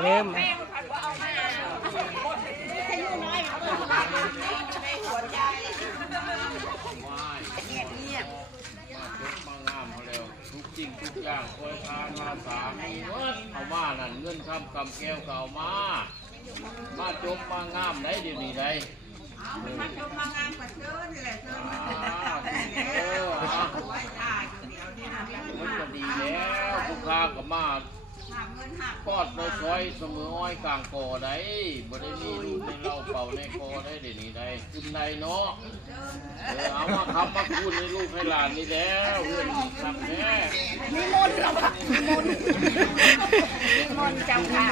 เริ่มทุกสิ่งทุกอย่างคอยทานมาสามีเอามานั่นเงินคำแก้วเก่ามาจมมางามได้เดี๋ยวนี้ได้มาจมมางามกว่าเชิญนี่แหละเชิญมันก็ดีแล้วผู้ค้าก็มาปอดไปซอยเสมออ้อยกลางกอได้บ่ได้มีลูกในเล่าเป่าในคอได้เดี๋ยวนี้ได้ขึ้นได้เนาะเอามาคำมาพูดให้ลูกให้หลานนี่แล้วเรื่องทำแน่นิมนต์เจ้าค่ะ